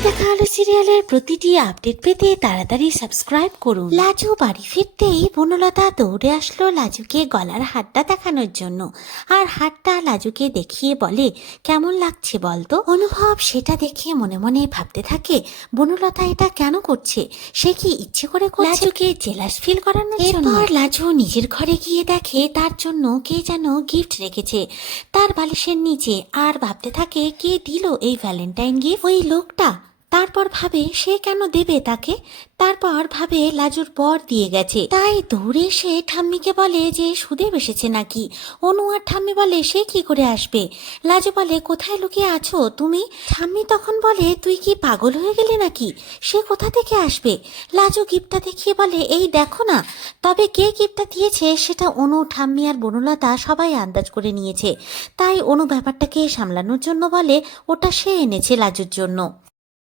এখনই দেখা আলো সিরিয়ালের প্রতিটি আপডেট পেতে তাড়াতাড়ি সাবস্ক্রাইব করুন। লাজু বাড়ি ফিরতেই বনলতা দৌড়ে আসলো লাজুকে গলার হারটা দেখানোর জন্য। আর হারটা লাজুকে দেখিয়ে বলে, কেমন লাগছে বলতো? অনুভব সেটা দেখে মনে মনে ভাবতে থাকে, বনলতা এটা কেন করছে? সে কি ইচ্ছে করে করছে লাজুকে জেলাস ফিল করানোর জন্য? এরপর লাজু নিজের ঘরে গিয়ে দেখে তার জন্য কে যেন গিফট রেখেছে তার বালিশের নিচে, আর ভাবতে থাকে কে দিল এই ভ্যালেন্টাইন গিফট? ওই লোকটা। তারপর ভাবে সে কেন দেবে তাকে, তারপর ভাবে লাজুর বর দিয়ে গেছে, তাই দৌড়ে সে ঠাম্মিকে বলে যে সুদেব এসেছে নাকি। অনু আর ঠাম্মি বলে সে কি করে আসবে? লাজু বলে কোথায় লুকিয়ে আছো তুমি? ঠাম্মি তখন বলে তুই কি পাগল হয়ে গেলে নাকি, সে কোথা থেকে আসবে? লাজু গিফটটা দেখিয়ে বলে এই দেখো না। তবে কে গিফটটা দিয়েছে সেটা অনু, ঠাম্মি আর বনলতা সবাই আন্দাজ করে নিয়েছে, তাই অনু ব্যাপারটাকে সামলানোর জন্য বলে ওটা সে এনেছে লাজুর জন্য।